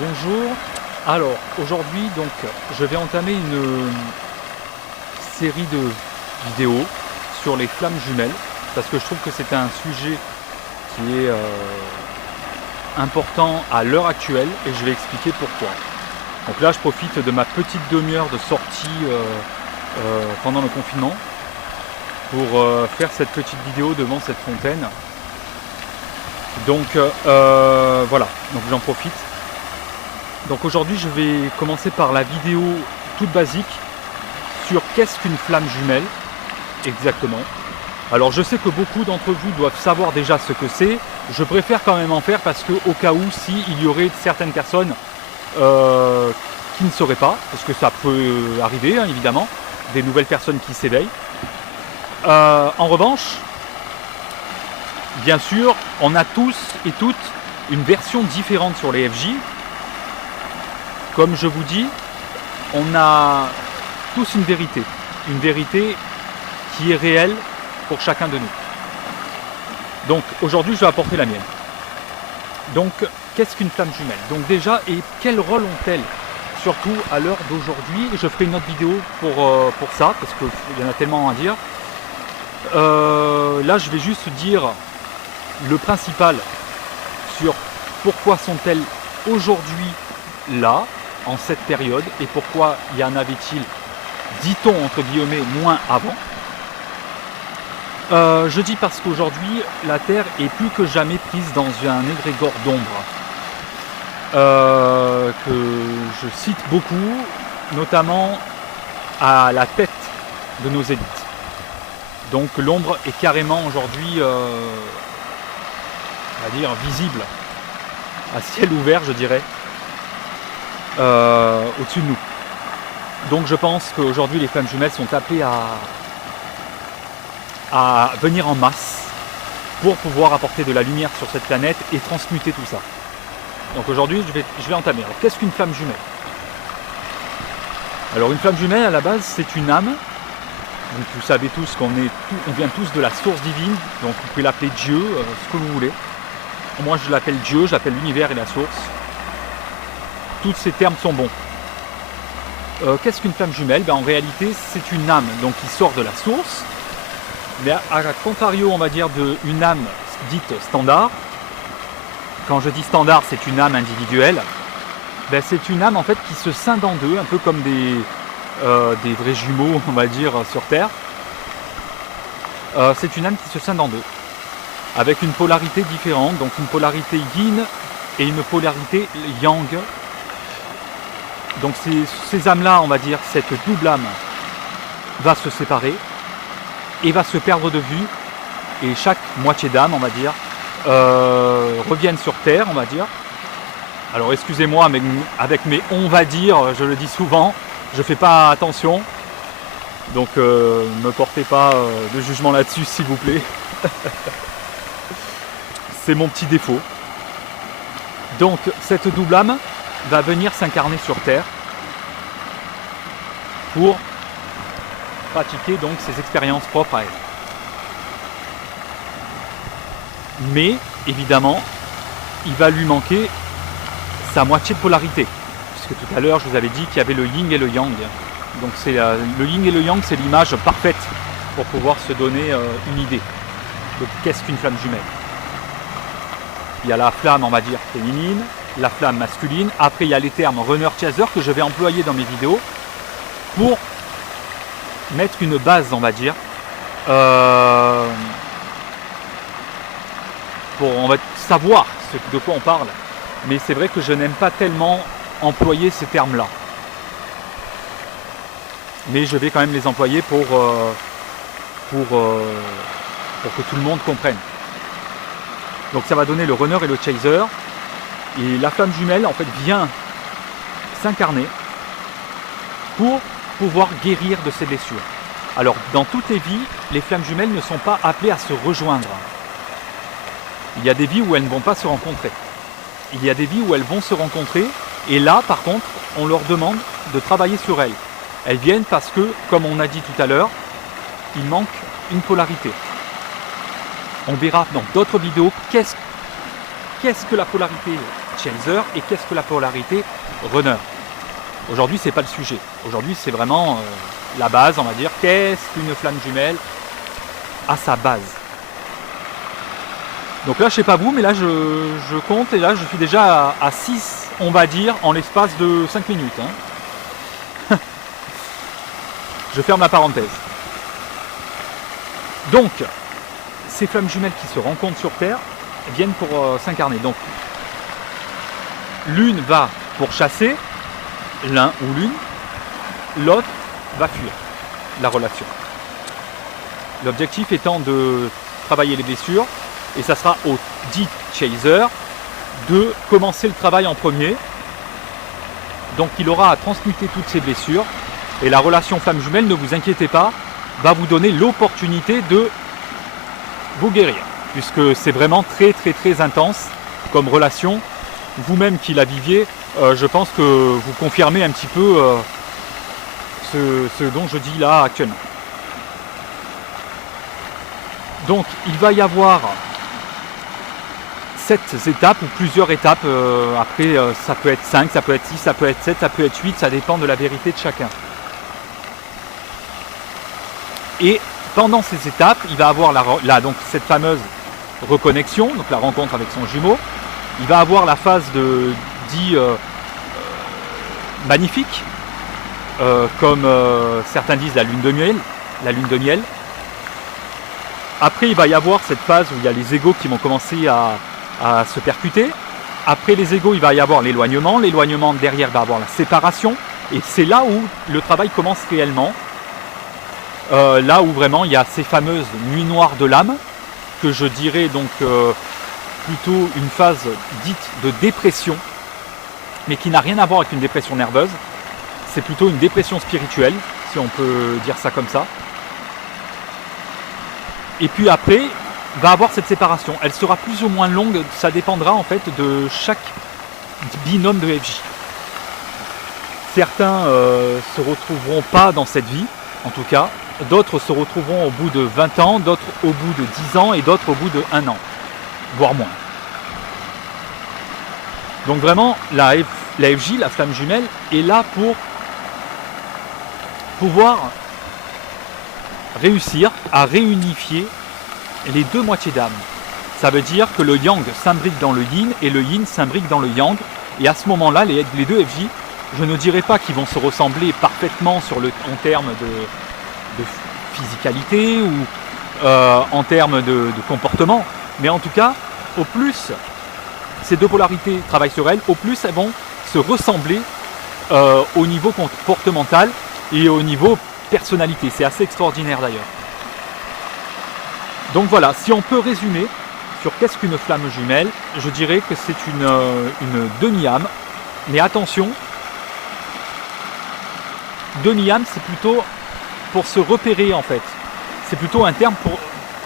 Bonjour. Alors aujourd'hui donc je vais entamer une série de vidéos sur les flammes jumelles parce que je trouve que c'est un sujet qui est important à l'heure actuelle et je vais expliquer pourquoi. Donc là je profite de ma petite demi-heure de sortie pendant le confinement pour faire cette petite vidéo devant cette fontaine. Donc voilà, donc j'en profite. Donc aujourd'hui je vais commencer par la vidéo toute basique sur qu'est-ce qu'une flamme jumelle exactement. Alors je sais que beaucoup d'entre vous doivent savoir déjà ce que c'est, je préfère quand même en faire parce que au cas où il y aurait certaines personnes qui ne sauraient pas, parce que ça peut arriver hein, évidemment, des nouvelles personnes qui s'éveillent. En revanche, bien sûr, on a tous et toutes une version différente sur les FJ. Comme je vous dis, on a tous une vérité qui est réelle pour chacun de nous. Donc aujourd'hui, je vais apporter la mienne. Donc, qu'est-ce qu'une flamme jumelle? Donc déjà, et quel rôle ont-elles? Surtout à l'heure d'aujourd'hui, je ferai une autre vidéo pour ça, parce qu'il y en a tellement à dire. Là, je vais juste dire le principal sur pourquoi sont-elles aujourd'hui là, en cette période, et pourquoi y en avait-il, dit-on entre guillemets, moins avant. Je dis parce qu'aujourd'hui, la Terre est plus que jamais prise dans un égrégore d'ombre, que je cite beaucoup, notamment à la tête de nos élites. Donc l'ombre est carrément aujourd'hui, on va dire, visible, à ciel ouvert, je dirais, au-dessus de nous. Donc je pense qu'aujourd'hui les flammes jumelles sont appelées à venir en masse pour pouvoir apporter de la lumière sur cette planète et transmuter tout ça. Donc aujourd'hui je vais entamer. Alors qu'est-ce qu'une flamme jumelle? Alors une flamme jumelle à la base c'est une âme. Donc vous savez tous qu'on vient tous de la source divine, donc vous pouvez l'appeler Dieu, ce que vous voulez. Moi je l'appelle Dieu, j'appelle l'univers et la source. Tous ces termes sont bons. Qu'est-ce qu'une flamme jumelle? En réalité, c'est une âme donc, qui sort de la source, mais à contrario, on va dire, d'une âme dite standard. Quand je dis standard, c'est une âme individuelle. C'est une âme en fait qui se scinde en deux, un peu comme des vrais jumeaux, on va dire, sur Terre. C'est une âme qui se scinde en deux, avec une polarité différente, donc une polarité yin et une polarité yang. Donc ces âmes-là, on va dire, cette double âme va se séparer et va se perdre de vue. Et chaque moitié d'âme, on va dire, reviennent sur Terre, on va dire. Alors excusez-moi, mais avec mes on va dire, je le dis souvent, je fais pas attention. Donc ne portez pas de jugement là-dessus, s'il vous plaît. C'est mon petit défaut. Donc cette double âme va venir s'incarner sur Terre pour pratiquer donc ses expériences propres à elle. Mais évidemment, il va lui manquer sa moitié de polarité, puisque tout à l'heure je vous avais dit qu'il y avait le yin et le yang. Donc c'est le yin et le yang, c'est l'image parfaite pour pouvoir se donner une idée de qu'est-ce qu'une flamme jumelle. Il y a la flamme, on va dire, féminine, la flamme masculine. Après, il y a les termes runner chaser que je vais employer dans mes vidéos pour mettre une base, on va dire, pour on va savoir de quoi on parle. Mais c'est vrai que je n'aime pas tellement employer ces termes-là. Mais je vais quand même les employer pour que tout le monde comprenne. Donc ça va donner le runner et le chaser. Et la flamme jumelle, en fait, vient s'incarner pour pouvoir guérir de ses blessures. Alors, dans toutes les vies, les flammes jumelles ne sont pas appelées à se rejoindre. Il y a des vies où elles ne vont pas se rencontrer. Il y a des vies où elles vont se rencontrer. Et là, par contre, on leur demande de travailler sur elles. Elles viennent parce que, comme on a dit tout à l'heure, il manque une polarité. On verra dans d'autres vidéos qu'est-ce que la polarité chaser et qu'est-ce que la polarité runner. Aujourd'hui, c'est pas le sujet. Aujourd'hui, c'est vraiment la base, on va dire. Qu'est-ce qu'une flamme jumelle à sa base? Donc là, je sais pas vous, mais là, je compte et là, je suis déjà à 6, on va dire, en l'espace de 5 minutes. Hein. Je ferme la parenthèse. Donc, ces flammes jumelles qui se rencontrent sur Terre viennent pour s'incarner. Donc, l'une va pour chasser, l'un ou l'une, l'autre va fuir la relation. L'objectif étant de travailler les blessures, et ça sera au dit chaser de commencer le travail en premier. Donc il aura à transmuter toutes ces blessures, et la relation flamme jumelle, ne vous inquiétez pas, va vous donner l'opportunité de vous guérir, puisque c'est vraiment très très très intense comme relation. Vous-même qui la viviez, je pense que vous confirmez un petit peu ce dont je dis là actuellement. Donc il va y avoir 7 étapes ou plusieurs étapes, après ça peut être 5, ça peut être 6, ça peut être 7, ça peut être 8, ça dépend de la vérité de chacun. Et pendant ces étapes, il va avoir donc cette fameuse reconnexion, donc la rencontre avec son jumeau. Il va avoir la phase de dit magnifique, comme certains disent la lune de miel. Après, il va y avoir cette phase où il y a les égos qui vont commencer à se percuter. Après les égos, il va y avoir l'éloignement. L'éloignement, derrière, va avoir la séparation. Et c'est là où le travail commence réellement. Là où vraiment il y a ces fameuses nuits noires de l'âme, que je dirais donc plutôt une phase dite de dépression, mais qui n'a rien à voir avec une dépression nerveuse. C'est plutôt une dépression spirituelle, si on peut dire ça comme ça. Et puis après, va avoir cette séparation. Elle sera plus ou moins longue, ça dépendra en fait de chaque binôme de FJ. Certains se retrouveront pas dans cette vie, en tout cas. D'autres se retrouveront au bout de 20 ans, d'autres au bout de 10 ans et d'autres au bout de 1 an, voire moins. Donc vraiment, la FJ, la flamme jumelle, est là pour pouvoir réussir à réunifier les deux moitiés d'âme. Ça veut dire que le yang s'imbrique dans le yin et le yin s'imbrique dans le yang. Et à ce moment-là, les deux FJ, je ne dirais pas qu'ils vont se ressembler parfaitement en termes de physicalité ou en termes de comportement, mais en tout cas, au plus ces deux polarités travaillent sur elles, au plus elles vont se ressembler au niveau comportemental et au niveau personnalité. C'est assez extraordinaire d'ailleurs. Donc voilà, si on peut résumer sur qu'est-ce qu'une flamme jumelle, je dirais que c'est une demi-âme, mais attention, demi-âme c'est plutôt pour se repérer en fait. C'est plutôt un terme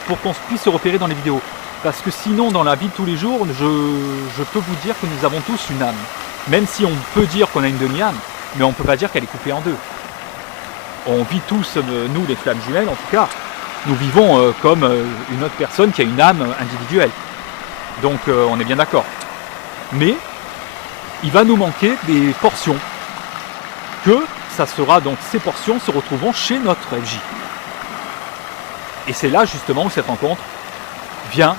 pour qu'on puisse se repérer dans les vidéos. Parce que sinon, dans la vie de tous les jours, je peux vous dire que nous avons tous une âme. Même si on peut dire qu'on a une demi-âme, mais on ne peut pas dire qu'elle est coupée en deux. On vit tous, nous les flammes jumelles en tout cas, nous vivons comme une autre personne qui a une âme individuelle. Donc on est bien d'accord. Mais il va nous manquer des portions. Ça sera donc ces portions se retrouveront chez notre FJ. Et c'est là justement où cette rencontre vient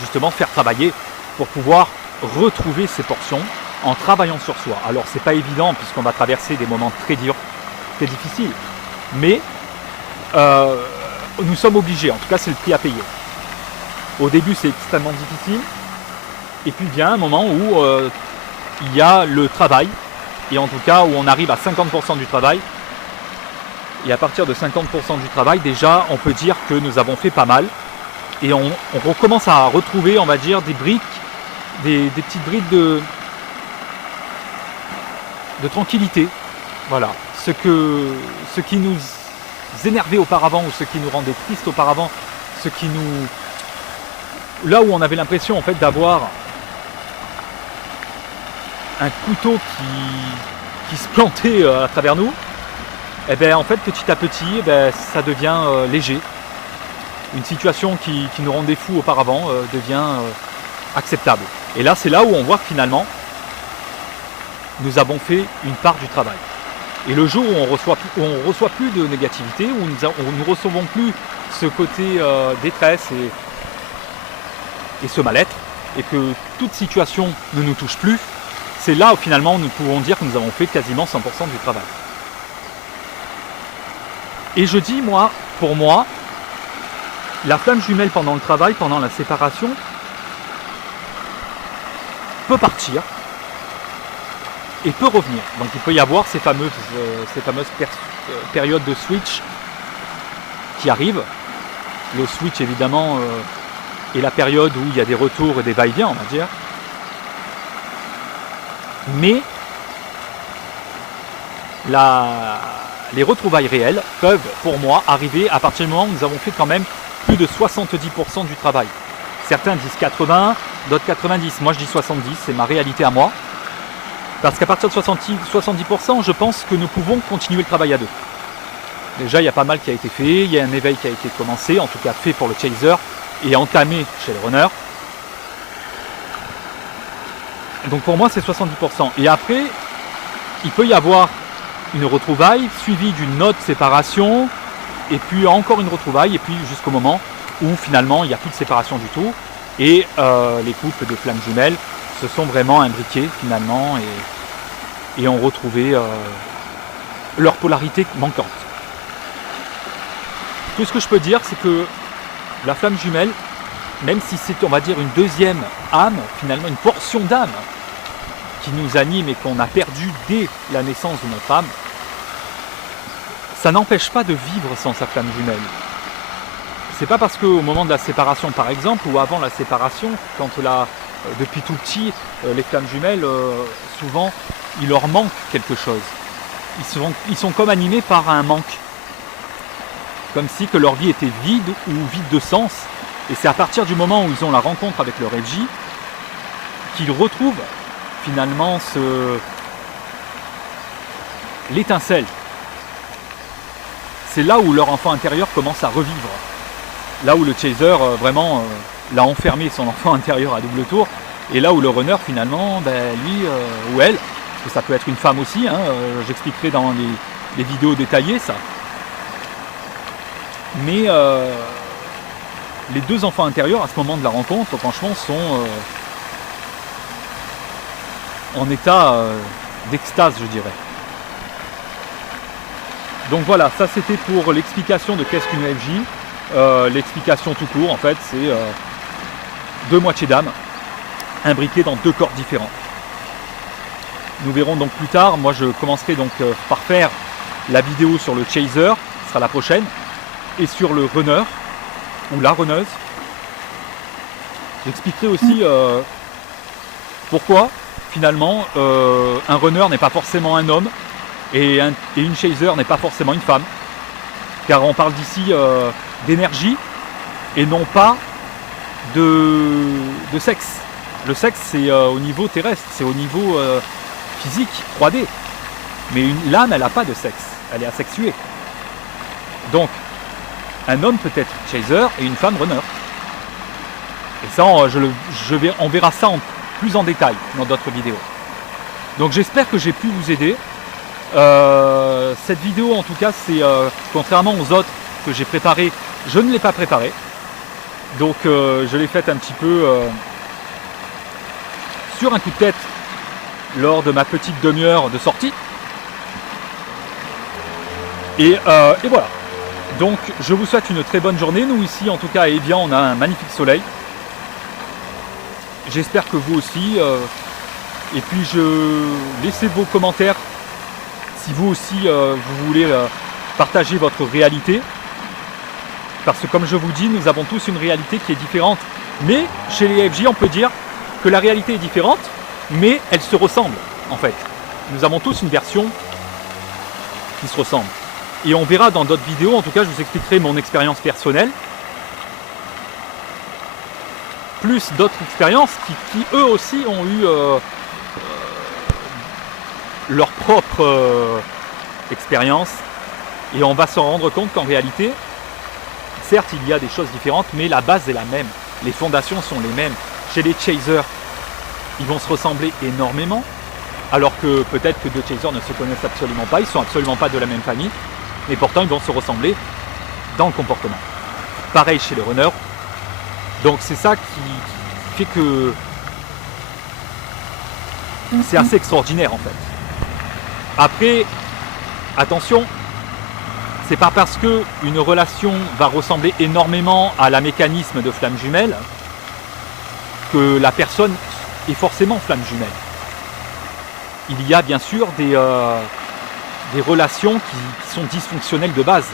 justement faire travailler pour pouvoir retrouver ces portions en travaillant sur soi. Alors c'est pas évident puisqu'on va traverser des moments très durs, très difficiles, mais nous sommes obligés, en tout cas c'est le prix à payer. Au début c'est extrêmement difficile, et puis vient un moment où il y a le travail, et en tout cas où on arrive à 50% du travail, et à partir de 50% du travail, déjà on peut dire que nous avons fait pas mal, et on recommence à retrouver, on va dire, des briques, des petites briques de tranquillité. Voilà, ce qui nous énervait auparavant, ou ce qui nous rendait triste auparavant, là où on avait l'impression en fait d'avoir un couteau qui se plantait à travers nous, et bien en fait petit à petit ça devient léger. Une situation qui nous rendait fous auparavant devient acceptable. Et là, c'est là où on voit que finalement, nous avons fait une part du travail. Et le jour où on reçoit plus de négativité, où nous ne recevons plus ce côté détresse et ce mal-être, et que toute situation ne nous touche plus, c'est là où finalement nous pouvons dire que nous avons fait quasiment 100% du travail. Et je dis, moi, pour moi, la flamme jumelle pendant le travail, pendant la séparation, peut partir et peut revenir. Donc il peut y avoir ces fameuses périodes de switch qui arrivent. Le switch évidemment est la période où il y a des retours et des va-et-vient, on va dire. Mais les retrouvailles réelles peuvent, pour moi, arriver à partir du moment où nous avons fait quand même plus de 70% du travail. Certains disent 80, d'autres 90. Moi je dis 70, c'est ma réalité à moi. Parce qu'à partir de 70%, je pense que nous pouvons continuer le travail à deux. Déjà, il y a pas mal qui a été fait, il y a un éveil qui a été commencé, en tout cas fait pour le chaser, et entamé chez le runner. Donc pour moi, c'est 70%. Et après, il peut y avoir une retrouvaille, suivie d'une autre séparation, et puis encore une retrouvaille, et puis jusqu'au moment où finalement, il n'y a plus de séparation du tout, et les couples de flammes jumelles se sont vraiment imbriqués finalement et ont retrouvé leur polarité manquante. Tout ce que je peux dire, c'est que la flamme jumelle, même si c'est, on va dire, une deuxième âme, finalement une portion d'âme qui nous anime et qu'on a perdu dès la naissance de notre âme, ça n'empêche pas de vivre sans sa flamme jumelle. C'est pas parce qu'au moment de la séparation, par exemple, ou avant la séparation, quand depuis tout petit, les flammes jumelles, souvent, il leur manque quelque chose. Ils sont comme animés par un manque. Comme si que leur vie était vide ou vide de sens. Et c'est à partir du moment où ils ont la rencontre avec leur FJ qu'ils retrouvent finalement l'étincelle. C'est là où leur enfant intérieur commence à revivre. Là où le chaser vraiment l'a enfermé son enfant intérieur à double tour, et là où le runner finalement, lui ou elle, parce que ça peut être une femme aussi, j'expliquerai dans les vidéos détaillées ça. Mais les deux enfants intérieurs à ce moment de la rencontre, franchement, sont en état d'extase, je dirais. Donc voilà, ça c'était pour l'explication de qu'est-ce qu'une FJ. L'explication tout court, en fait, c'est deux moitiés d'âme imbriquées dans deux corps différents. Nous verrons donc plus tard. Moi, je commencerai donc par faire la vidéo sur le chaser, ce sera la prochaine, et sur le runner ou la runneuse. J'expliquerai aussi pourquoi finalement un runner n'est pas forcément un homme et une chaser n'est pas forcément une femme, car on parle d'ici d'énergie et non pas de sexe. Le sexe, c'est au niveau terrestre, c'est au niveau physique, 3D. Mais l'âme, elle n'a pas de sexe, elle est asexuée. Donc, un homme peut être chaser et une femme runner. Et ça, on verra ça plus en détail dans d'autres vidéos. Donc j'espère que j'ai pu vous aider. Cette vidéo, en tout cas, c'est contrairement aux autres que j'ai préparées, je ne l'ai pas préparée. Donc je l'ai faite un petit peu sur un coup de tête lors de ma petite demi-heure de sortie. Et voilà. Donc je vous souhaite une très bonne journée. Nous ici, en tout cas à Évian, on a un magnifique soleil. J'espère que vous aussi. Et puis laissez vos commentaires si vous aussi vous voulez partager votre réalité. Parce que comme je vous dis, nous avons tous une réalité qui est différente. Mais chez les FJ, on peut dire que la réalité est différente, mais elle se ressemble en fait. Nous avons tous une version qui se ressemble. Et on verra dans d'autres vidéos, en tout cas je vous expliquerai mon expérience personnelle. Plus d'autres expériences qui eux aussi ont eu leur propre expérience. Et on va se rendre compte qu'en réalité, certes il y a des choses différentes, mais la base est la même. Les fondations sont les mêmes. chez les chasers, ils vont se ressembler énormément, alors que peut-être que deux chasers ne se connaissent absolument pas, ils ne sont absolument pas de la même famille, mais pourtant ils vont se ressembler dans le comportement. Pareil chez les runners. Donc c'est ça qui fait que c'est assez extraordinaire en fait. Après, attention, c'est pas parce que une relation va ressembler énormément à la mécanisme de flamme jumelle que la personne est forcément flamme jumelle. Il y a bien sûr des relations qui sont dysfonctionnelles de base.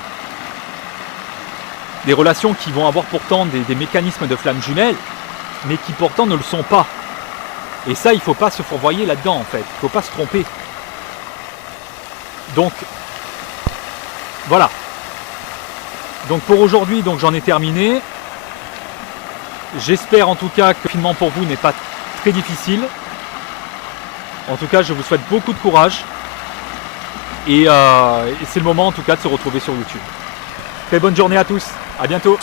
Des relations qui vont avoir pourtant des mécanismes de flamme jumelle, mais qui pourtant ne le sont pas. Et ça, il ne faut pas se fourvoyer là-dedans en fait, il ne faut pas se tromper. Donc, voilà. Donc pour aujourd'hui, donc j'en ai terminé. J'espère en tout cas que le confinement pour vous n'est pas très difficile. En tout cas, je vous souhaite beaucoup de courage. Et c'est le moment en tout cas de se retrouver sur YouTube. Très bonne journée à tous. À bientôt.